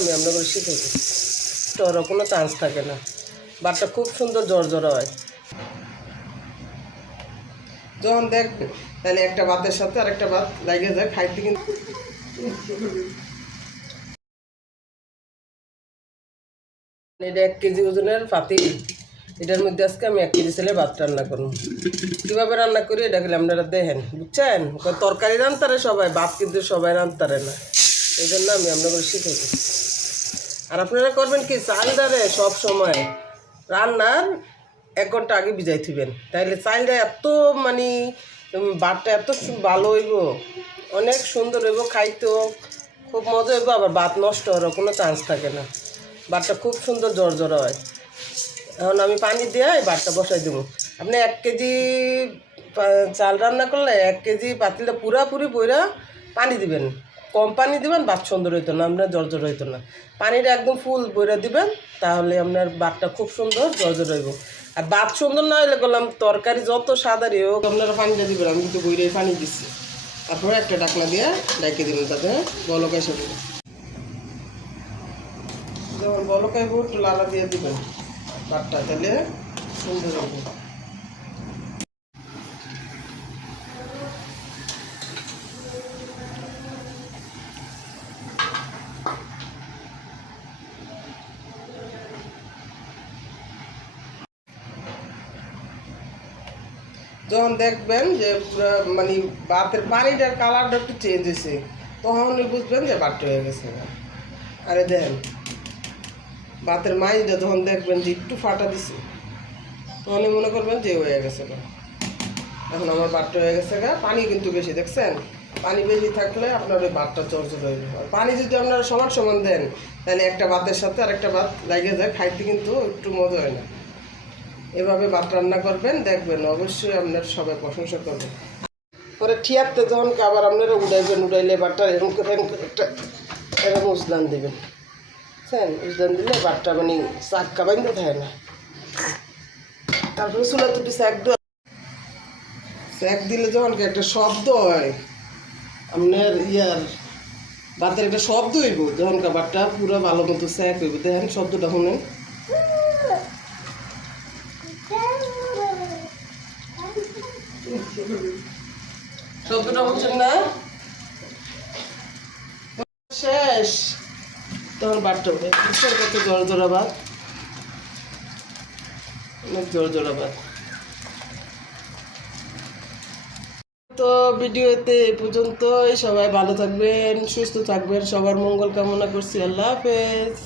আমি আপনাদের শিখাই ওরা কোনো চান্স থাকে না। ভাতটা খুব সুন্দর জড়জড়া হয়। যখন দেখবে তাহলে একটা ভাতের সাথে আরেকটা ভাত লাগিয়ে যায় খাইতে, কিন্তু এটা 1 কেজি ওজনের পাতিল। এটার মধ্যে আজকে আমি 1 কেজি ছেলে ভাত রান্না করবো। কীভাবে রান্না করি এটা গেলে আপনারা দেখেন, বুঝছেন? তরকারি রান্তারে সবাই, ভাত কিন্তু সবাই রান্তারে না, এই জন্য আমি আপনাদের শিখাই। আর আপনারা করবেন কি, চালটারে সব সময় রান্নার 1 ঘন্টা আগে ভিজাই থিবেন, তাইলে চালটা এত মানে ভাতটা এত ভালো হইব, অনেক সুন্দর হইব, খাইতেও খুব মজা হইব, আবার ভাত নষ্ট হওয়ার কোনো চান্স থাকে না। ভাতটা খুব সুন্দর জড়জড়া হয়। এখন আমি পানি দিয়ে এই ভাতটা বসাই দেবো। আপনি 1 কেজি চাল রান্না করলে 1 কেজি পাতিলটা পুরাপুরি বইরা পানি দিবেন, কম পানি দিবেন, ভাত সুন্দর হইতো না, আপনার জর্জর হইতো না। পানিটা একদম ফুল বইরা দিবেন, তাহলে আপনার ভাতটা খুব সুন্দর জর্জর হইব। আর ভাত সুন্দর না হইলে বললাম তরকারি যত সাদারি হোক আপনারা পানিটা দিবেন। আমি কিন্তু বইরাই পানি দিচ্ছি, তারপরে একটা ডাকনা দিয়ে ডাইকে দিবেন, তাতে বলক এসে দেবেন। যখন বলক আইব একটু লালা দিয়ে দিবেন ভাতটা, তাহলে সুন্দর হবে। যখন দেখবেন যে পুরো মানে ভাতের পানিটার কালারটা একটু চেঞ্জ হয়েছে, তখনই বুঝবেন যে ভাতটা হয়ে গেছে। আরে দেখেন, ভাতের মাইটা যখন দেখবেন যে একটু ফাটা দিছে, তখনই মনে করবেন যে হয়ে গেছে। এখন আমার ভাতটা হয়ে গেছে গা। পানি কিন্তু বেশি, দেখছেন? পানি বেশি থাকলে আপনার ওই ভাতটা চরচর হয়ে যাবে। পানি যদি আপনারা সমান সমান দেন, তাহলে একটা ভাতের সাথে আরেকটা ভাত লাগিয়ে যায়, খাইতে কিন্তু একটু মজা হয় না। এভাবে ভাত রান্না করবেন, দেখবেন অবশ্যই আপনার সবাই প্রশংসা করবেন। পরে ঠিয়াতে যখন আবার আপনারা উড়াইবেন, উড়াইলে ভাতটা এরকম করে একটা এরকম উজলান দেবেন, বুঝছেন? উজলান দিলে ভাতটা মানে চাক্কা বাইন্দে থাকে না। তারপরে চুলা তুটি স্যাক দিলে যখন একটা শব্দ হয়, আপনার ভাতের একটা শব্দ হইব, যখন ভাতটা পুরো ভালো মতো স্যাক হইব। দেখেন শব্দটা শুনেন, শব্দটা হচ্ছেন না? শেষ, তখন ভাতটা উঠে কত জোড়া ভাত, অনেক জোড়া ভাত। তো ভিডিওতে এ পর্যন্তই। সবাই ভালো থাকবেন, সুস্থ থাকবেন, সবার মঙ্গল কামনা করছি। আল্লাহ হাফেজ।